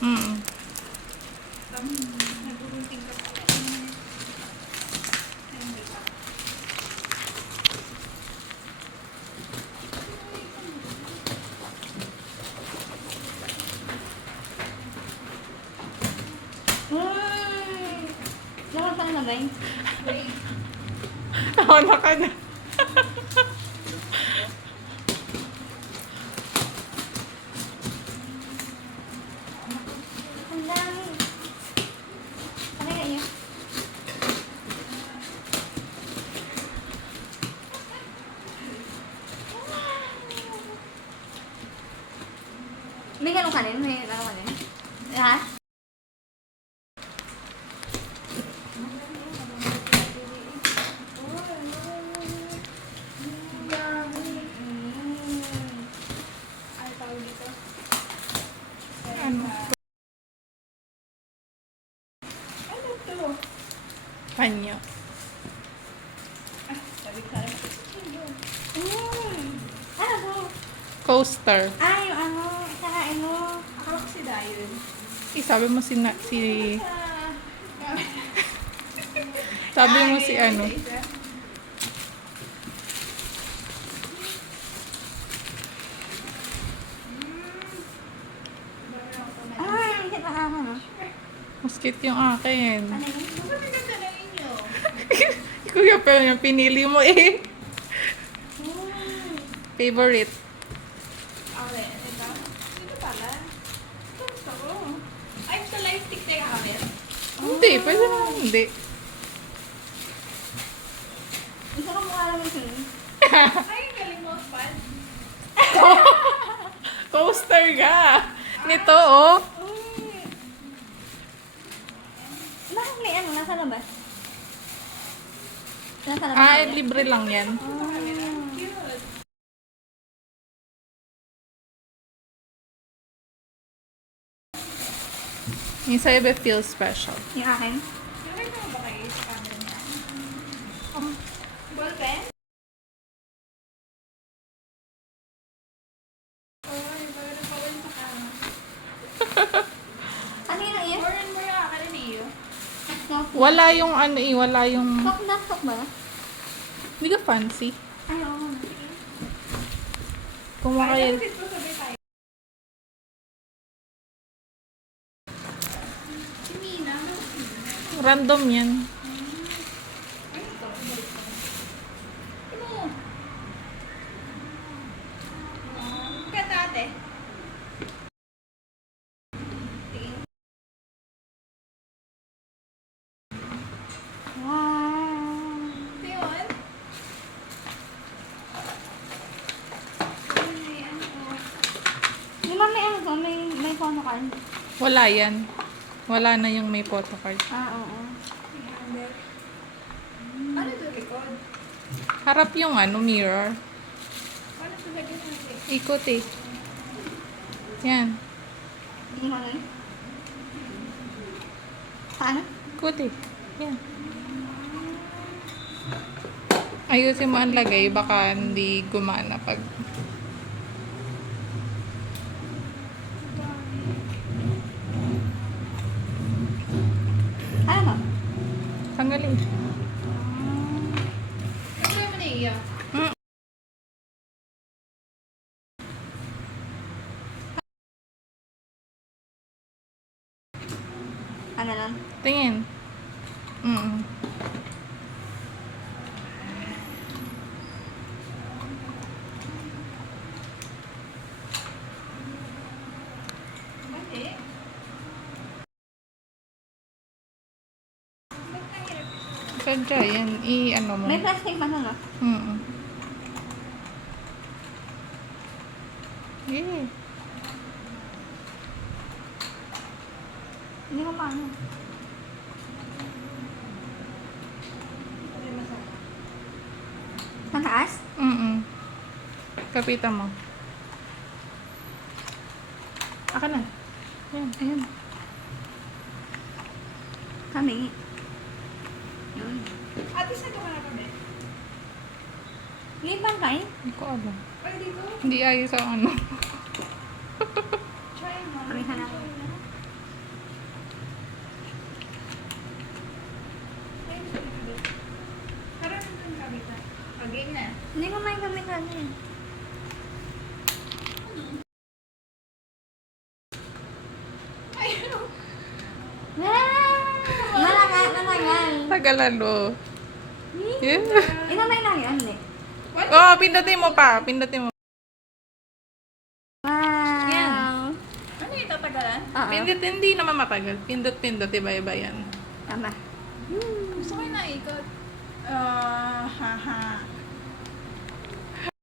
Mm. Nagurunting ka pala. Nakapal na ba yun? Wala ka na. Ang dami. Ano kaya yun? May ganun ka rin? May ganun ka rin? Ha? Ay, tawag dito. Ano? Ano to? Panyo. Ah, sabi ko sana. Ano to? Coaster. Ah, yung ano, kakain mo. Akala ko si Dayon. Sabi mo si sabi mo si ano. Ah, hindi pa ako, no? Mas cute yung akin. Ano yun? Ano ganda na ninyo? Kuya, pero yung pinili mo eh. Favorite. Okay, ito. Ito pala. Ito gusto ko. Ay, sa light stick na yung amin. Hindi, pwede naman hindi. Gusto ko mukha lang yun. Ay, ang galing mo, Pad. Coaster ka. Nito, oh. Bakit may ano, nasa labas? Nasa labas? Ah, libre lang yan. Cute. Yung sa'yo ba feel special? Yung akin? Yung rin mo ba kayo sa camera niya? Ballpen? Ay, parang nagpawal sa camera. Ano yun ang iyo? Foreign mo yung akin ni Iyo. Wala yung ano eh, wala yung... Laptop ba? Hindi ka fancy. Ay, oo. Kung makaya... Ay, dito sabay tayo. Si Mina, Random yan. ano? Ganda ate. Wow. Ito yun. Ay, ano to? Di ba may ano to? May photo card? Wala yan. Wala na yung may photocard. Ah, oo. Ano ito, likod? Harap yung ano, mirror. Paano ito lagyan natin? Ikot eh. Yan. Hindi mo ano yun? Paano? Ikot eh. Yan. Ayusin mo ang lagay, baka hindi gumana pag... Ano ba? Tanggalin. Ano mo na Iyo? Ano lang? Tingin. Mm. Mali. Sadya, yan. I-ano mo. May plastic pa no? Mm. Yeah. Hindi ko paano. Mataas? Mm. Kapitan mo. Aka na. Yan. Ayun. Kami. Yun. Ate, saan ka ba na kami? Liban kain? Hindi ko alam. Ay, dito. Hindi ayos ang ano. Try mo. Kami ka na. Parang itong kabitan. Okay na. Hindi ko may gamit natin. Ayun. Nalangan. Tagalalo. Yeah. Inamay lang yan, eh. What? Oh, pindutin mo pa. Pindutin mo. Wow. Ano yung tatagalan? Oo. Pindut, hindi naman matagal. Pindut, iba-iba yan. Tama. Gusto ko yung naikot. Haha.